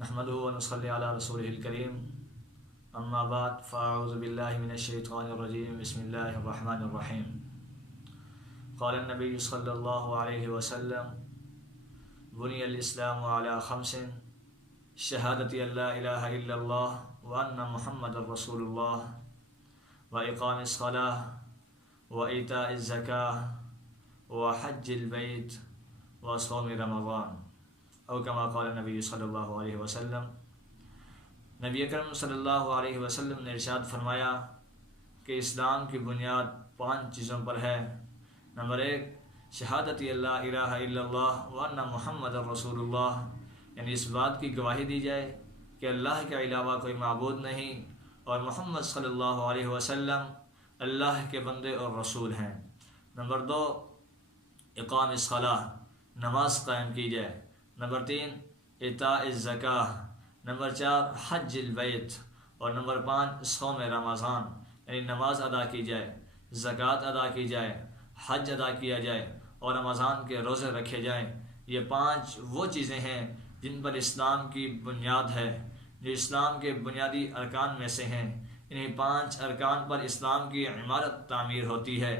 نحمده ونصلي على رسوله الكريم اما بعد فاعوذ بالله من الشيطان الرجيم بسم الله الرحمن الرحيم قال النبي صلى الله عليه وسلم بني الإسلام على 5 شهادة أن لا إله إلا الله وأن محمد رسول الله وإقام الصلاة وإيتاء الزكاة وحج البيت وصوم رمضان او کما قال نبی صلی اللہ علیہ وسلم۔ نبی اکرم صلی اللہ علیہ وسلم نے ارشاد فرمایا کہ اسلام کی بنیاد 5 چیزوں پر ہے۔ نمبر 1 شہادت اللہ الہ الا اللہ وان محمد رسول اللہ، یعنی اس بات کی گواہی دی جائے کہ اللہ کے علاوہ کوئی معبود نہیں اور محمد صلی اللہ علیہ وسلم اللہ کے بندے اور رسول ہیں۔ نمبر 2 اقام الصلاۃ، نماز قائم کی جائے۔ نمبر 3 ایتاء الزکاۃ۔ نمبر 4 حج البیت، اور نمبر 5 صوم رمضان، یعنی نماز ادا کی جائے، زکوٰۃ ادا کی جائے، حج ادا کیا جائے اور رمضان کے روزے رکھے جائیں۔ یہ 5 وہ چیزیں ہیں جن پر اسلام کی بنیاد ہے، جو اسلام کے بنیادی ارکان میں سے ہیں۔ انہیں 5 ارکان پر اسلام کی عمارت تعمیر ہوتی ہے۔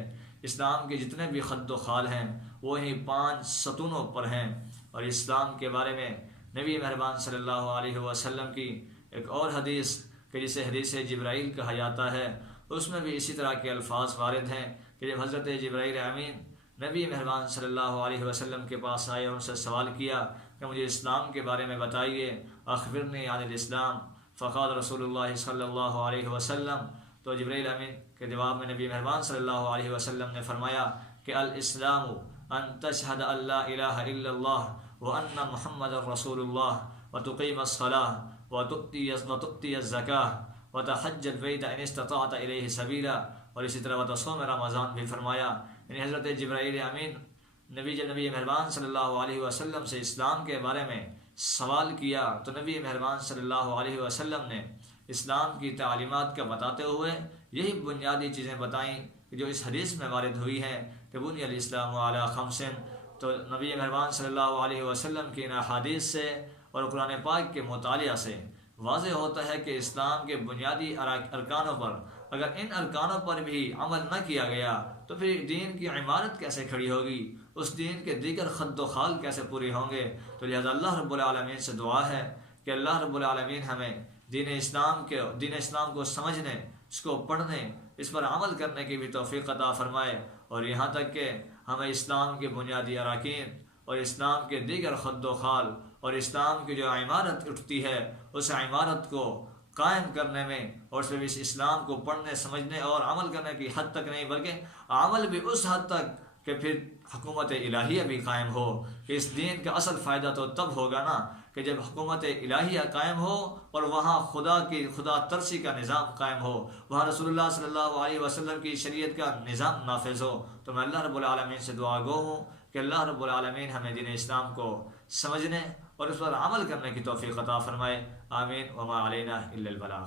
اسلام کے جتنے بھی خد و خال ہیں وہ انہیں 5 ستونوں پر ہیں۔ اور اسلام کے بارے میں نبی مہربان صلی اللہ علیہ وسلم کی ایک اور حدیث کہ جسے حدیث جبرائیل کہا جاتا ہے، اس میں بھی اسی طرح کے الفاظ وارد ہیں کہ جب حضرت جبرائیل امین نبی مہربان صلی اللہ علیہ وسلم کے پاس آئے اور ان سے سوال کیا کہ مجھے اسلام کے بارے میں بتائیے، اخبرنی عن الاسلام، فقال رسول اللہ صلی اللہ علیہ وسلم، تو جبرائیل امین کے جواب میں نبی مہربان صلی اللہ علیہ وسلم نے فرمایا کہ الاسلام ان تشہد ان لا الہ الا اللہ وان محمد رسول اللہ وتقیم الصلاۃ وتؤتی الزکاۃ وتحج البیت ان استطعت الیہ سبیلا، اور اسی طرح وتصوم رمضان بھی فرمایا۔ یعنی حضرت جبرائیل امین نبی مہربان صلی اللہ علیہ وسلم سے اسلام کے بارے میں سوال کیا تو نبی مہربان صلی اللہ علیہ وسلم نے اسلام کی تعلیمات کا بتاتے ہوئے یہی بنیادی چیزیں بتائیں جو اس حدیث میں وارد ہوئی ہیں کہ بنی الاسلام علی 5۔ تو نبی مہربان صلی اللہ علیہ وسلم کی ان احادیث سے اور قرآن پاک کے مطالعہ سے واضح ہوتا ہے کہ اسلام کے بنیادی ارکانوں پر اگر ان ارکانوں پر بھی عمل نہ کیا گیا تو پھر دین کی عمارت کیسے کھڑی ہوگی، اس دین کے دیگر خد و خال کیسے پورے ہوں گے۔ تو لہذا اللہ رب العالمین سے دعا ہے کہ اللہ رب العالمین ہمیں دین اسلام کو سمجھنے، اس کو پڑھنے، اس پر عمل کرنے کی بھی توفیق عطا فرمائے، اور یہاں تک کہ ہمیں اسلام کے بنیادی اراکین اور اسلام کے دیگر خد و خال اور اسلام کی جو عمارت اٹھتی ہے اس عمارت کو قائم کرنے میں، اور صرف اس اسلام کو پڑھنے، سمجھنے اور عمل کرنے کی حد تک نہیں بلکہ عمل بھی اس حد تک کہ پھر حکومت الہیہ بھی قائم ہو۔ کہ اس دین کا اصل فائدہ تو تب ہوگا نا کہ جب حکومت الہیہ قائم ہو اور وہاں خدا ترسی کا نظام قائم ہو، وہاں رسول اللہ صلی اللہ علیہ وسلم کی شریعت کا نظام نافذ ہو۔ تو میں اللہ رب العالمین سے دعا گو ہوں کہ اللہ رب العالمین ہمیں دین اسلام کو سمجھنے اور اس پر عمل کرنے کی توفیق عطا فرمائے۔ آمین۔ وما علینا الا البلاغ۔